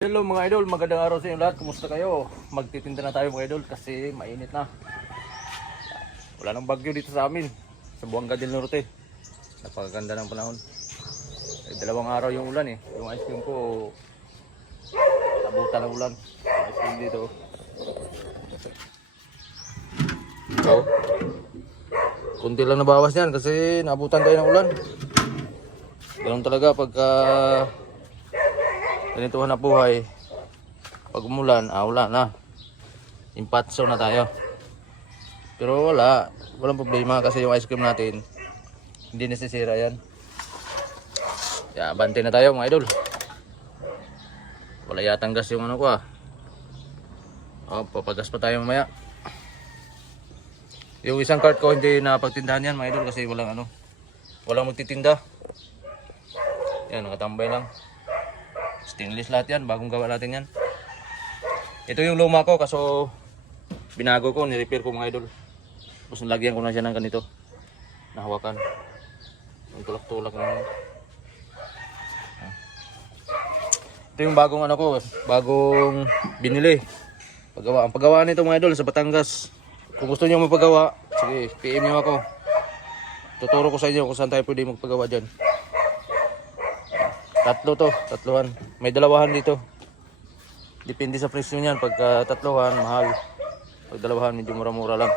Hello mga idol, magandang araw sa inyo lahat. Kumusta kayo? Magtitinda na tayo mga idol kasi mainit na. Wala nang bagyo dito sa amin. Sa Buanga del Norte. Napakaganda ng panahon. Eh, dalawang araw yung ulan eh. Yung ice cream ko nabutan ng ulan. Ice cream dito. So, kunti lang nabawas yan kasi nabutan tayo ng ulan. Ganun talaga pagka ganituhan na buhay pag umulan, ah wala na. Impatso na tayo. Pero wala. Walang problema kasi yung ice cream natin hindi nasisira yan. Kaya bante na tayo mga idol. Wala yatang gas yung ano ko ah. Oh, papagas pa tayo mamaya. Yung isang cart ko hindi na pagtindahan yan mga idol kasi walang ano walang magtitinda. Yan nakatambay lang Stainless lahat yan, bagong gawa natin yan. Ito yung luma ko, kaso binago ko, nirepair ko mga idol. Tapos nalagyan ko na siya ng ganito. Nahawakan. Yung tulak-tulak na. Ito yung bagong ano ko, bagong binili. Paggawa. Ang paggawa nito mga idol sa Batangas. Kung gusto niyo magpagawa, sige, PM niyo ako. Tuturo ko sa inyo kung saan tayo pwede magpagawa dyan. Tatlo to, tatluhan. May dalawahan dito. Depende sa presyo niyan. Pagka tatluhan, mahal. Pag dalawahan, medyo mura-mura lang.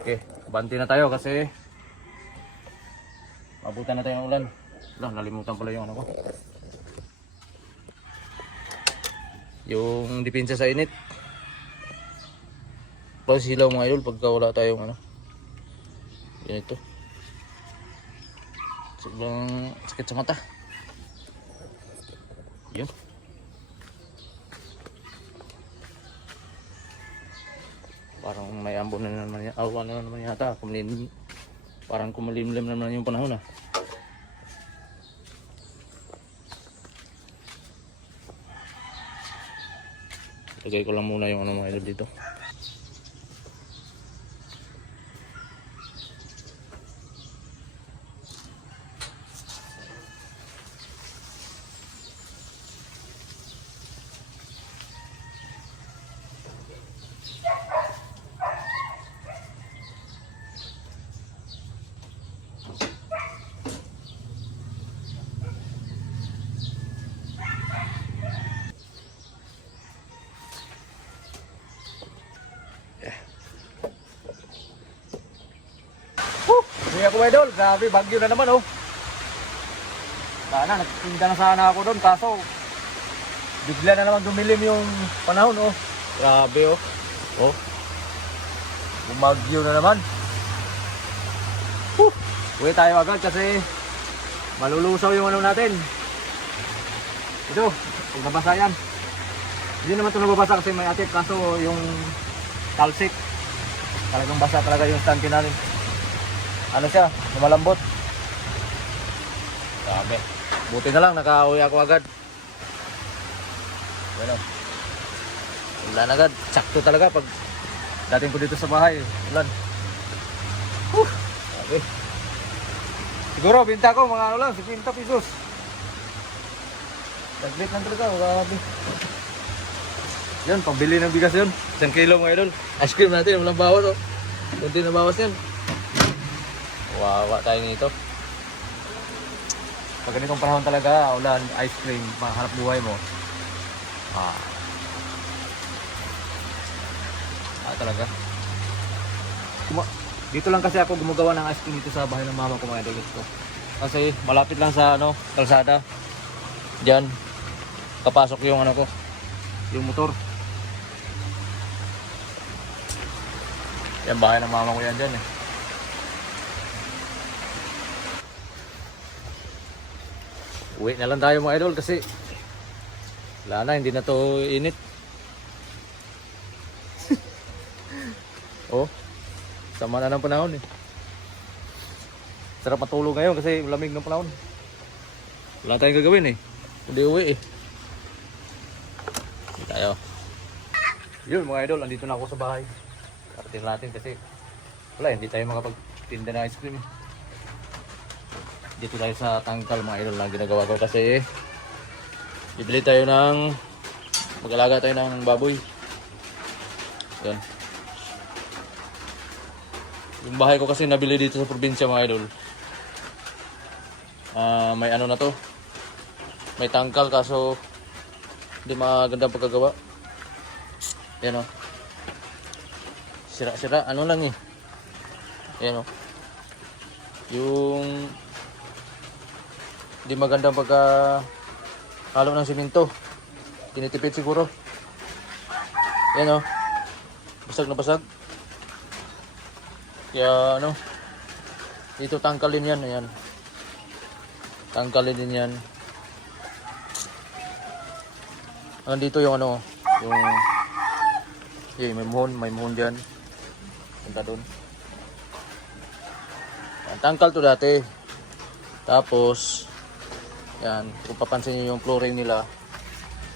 Okay, banti na tayo kasi mabutan na tayo ng ulan. Wala, nalimutan pala yung ano ko. Yung depensa sa init. Pag silaw mga idol pagka wala tayong ano. Ganito. Sobrang sakit sa mata. Yun. Parang may ambon na naman yata. Awa na naman yata. Kumalim, parang kumalimlim na naman yung panahon ah. Lagay ko lang muna yung ano mga dito. Hindi ako idol, grabe bagyo na naman oh. Sana nagtinda na sana ako doon kaso bigla na naman dumilim yung panahon oh. Grabe oh. Oh. Bumagyo na naman. Huh. Uwi tayo agad kasi malulusaw yung ano natin. Ito, pag nabasa yan. Hindi naman ito nababasa kasi may atik kaso yung talsik. Talagang basa talaga yung stanky natin ano siya, lumalambot. Grabe. Buti na lang, nakauwi ako agad. Bueno. Ulan agad. Sakto talaga pag dating ko dito sa bahay. Ulan. Huh. Grabe. Siguro, binta ko mga ano lang, 50 pesos. Taglit lang talaga, grabe. Yan, pambili ng bigas yun. 10 kilo mga idol. Ice cream natin, walang bawas oh. Kunti na bawas yan. Wawa tayo nito. Pag ganitong panahon talaga, ulan, ice cream, mahanap buhay mo. Ah. Ah, talaga. Kuma dito lang kasi ako gumagawa ng ice cream dito sa bahay ng mama ko mga idol ko. Kasi malapit lang sa ano, kalsada. Diyan. Kapasok yung ano ko, yung motor. Yan bahay ng mama ko yan dyan eh. Uwi na lang tayo mga idol kasi wala na, hindi na to init. oh, sama na ng panahon eh. Sarap matulog ngayon kasi lamig ng panahon. Wala tayong gagawin eh. Hindi uwi eh. Hindi tayo. Yun mga idol, andito na ako sa bahay. Karating natin kasi wala, hindi tayo makapagtinda ng ice cream eh. Dito tayo sa tangkal mga idol na ginagawa ko kasi bibili tayo ng mag-alaga tayo ng baboy. Yan. Yung bahay ko kasi nabili dito sa probinsya mga idol. Ah, may ano na to. May tangkal kaso hindi maganda pagkagawa. Yan o. Sira-sira. Ano lang eh. Yan o. Yung hindi maganda ang pagka halo ng simento. Tinitipid siguro. Yan o. Basag na basag. Kaya ano, dito tangkalin yan, ayan. Tangkalin din yan. Nandito yung ano, yung eh, may muhon, may muhon dyan. Punta doon. Tangkal to dati. Tapos, yan, kung papansin nyo yung flooring nila,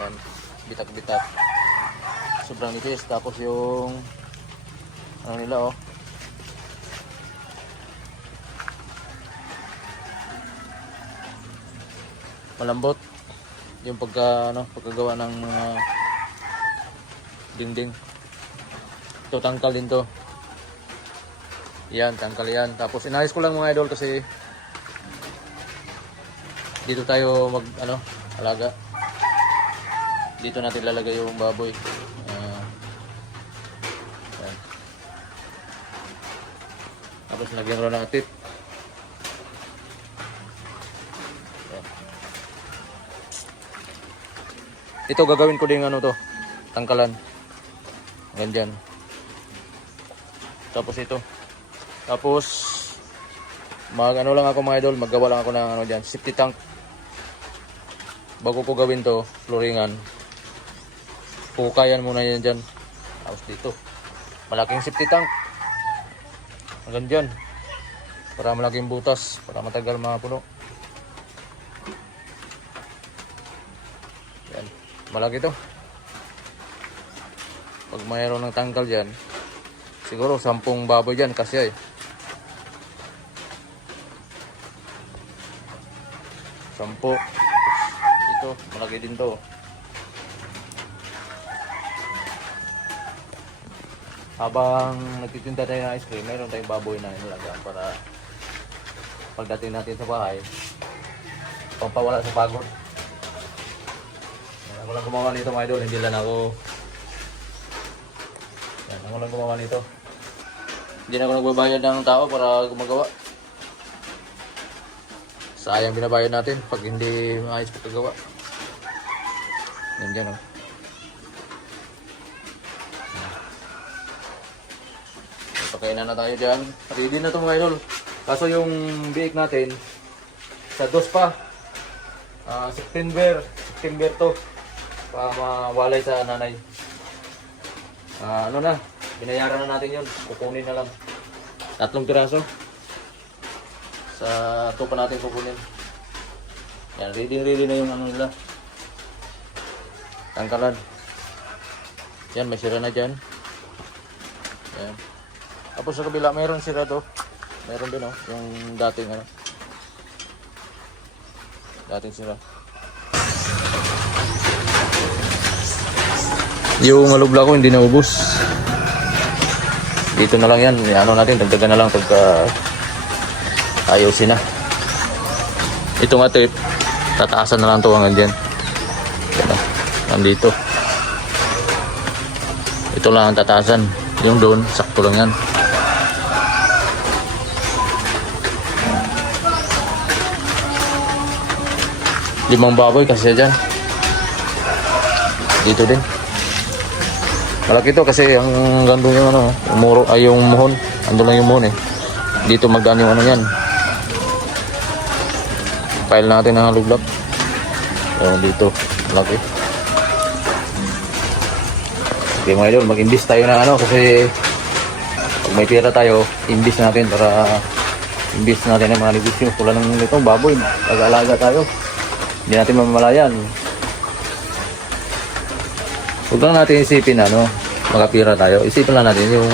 yan, bitak-bitak. Sobrang nipis. Tapos yung, ano nila oh, malambot. Yung pagka ano pagkagawa ng mga dingding ito tangkal din to. Yan tangkal yan. Tapos inayos ko lang mga idol kasi dito tayo mag ano alaga dito natin lalagay yung baboy yan. tapos lagyan ko ng tip Ito gagawin ko din ano to, tangkalan. Ganyan. Tapos ito. Tapos mag ano lang ako mga idol, maggawa lang ako ng ano diyan, safety tank. Bago ko gawin to, flooringan. Pukayan muna yan diyan. Tapos dito. Malaking safety tank. Hanggang dyan. Para malaking butas, para matagal mga puno. Yan. Malaki to. Pag mayroon ng tangkal dyan, siguro sampung baboy dyan kasi ay. Sampo. Ito, malaki din to. Habang nagtitinda tayo ng ice cream, mayroon tayong baboy na inalagaan para pagdating natin sa bahay, pampawala sa pagod. Yan, Ako lang gumawa nito mga idol, hindi lang ako. Yan, ako lang gumawa nito. Hindi na ako nagbabayad ng tao para gumagawa. Sayang binabayad natin pag hindi maayos pagkagawa. Yan dyan oh. Pagkainan na tayo dyan. Ready na to mga idol. Kaso yung biik natin, sa dos pa. Ah, September, September to. Para mawalay sa nanay. Ah, ano na, binayaran na natin yun. Kukunin na lang. Tatlong piraso. Sa to pa natin kukunin. Yan, ready ready na yung ano nila. Tangkalan. Yan, may sira na dyan. Yan. Tapos sa kabila, mayroon sira to. Meron din oh, yung dating ano. Dating sira. Yung alubla ko hindi naubos. Dito na lang yan. Ano natin, dagdagan na lang pagka ayusin na. Ito nga tape, tataasan na lang to hanggang dyan. Yan oh, nandito. Ito lang ang tataasan. Yung doon, sakto lang yan. Limang baboy kasi dyan. Dito din. Malaki to kasi ang gando yung ano, yung muro, ay yung muhon. Ando lang yung muhon eh. Dito magkano yung ano yan. File natin ang luglap. Oh, dito. Malaki. Okay mga idol, mag-invest tayo na ano kasi pag may pera tayo, invest natin para invest natin ng mga negosyo. Tulad ng ito, baboy. Pag-alaga tayo. Hindi natin mamalayan. Huwag lang natin isipin ano, makapira tayo. Isipin lang natin yung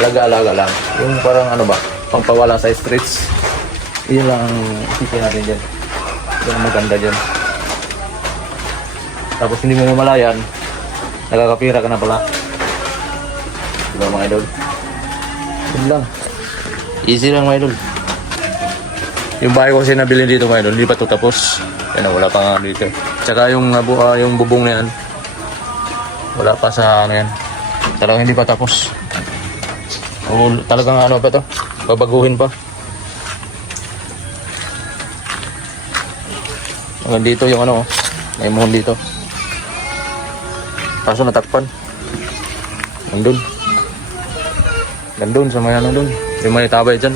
alaga-alaga lang. Yung parang ano ba, pangpawala sa streets. Yun lang ang isipin natin dyan. Yun ang maganda dyan. Tapos hindi mo mamalayan, nakakapira ka na pala. Diba mga idol? Yun lang. Easy lang mga idol. Yung bahay ko kasi nabili dito mga idol, hindi pa ito tapos. Yan wala pa nga dito. Tsaka yung, uh, yung bubong na yan, wala pa sa ano yan. Talagang hindi pa tapos. O, talagang ano pa to? Babaguhin pa. Hanggang dito yung ano, oh. may mohon dito. Kaso natakpan. Nandun. Nandun sa may ano dun. Yung may tabay dyan.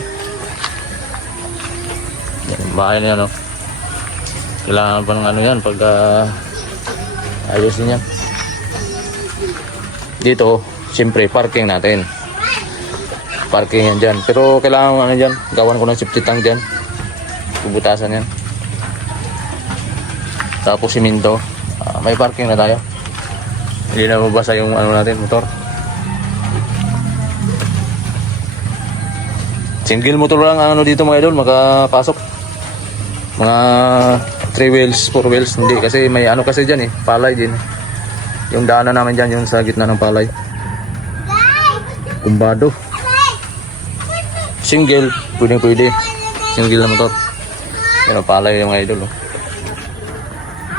Yan, yung bahay na yan, oh. Kailangan pa ng ano yan pag ah, ayusin yan. Dito, siyempre, parking natin. Parking yan dyan. Pero kailangan ano dyan, gawan ko ng safety tank dyan. Bubutasan yan. Tapos siminto. Ah, may parking na tayo. Hindi na mabasa yung ano natin, motor. Single motor lang ang ano dito mga idol, makapasok. Mga 3 wheels, 4 wheels, hindi kasi may ano kasi dyan eh, palay din. Yung daanan namin dyan, yung sa gitna ng palay. Kumbado. Single, pwede pwede. Single na motor. Ang palay yung mga idol. Oh.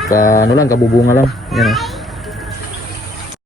Ka, ano lang, kabubunga lang. Yan.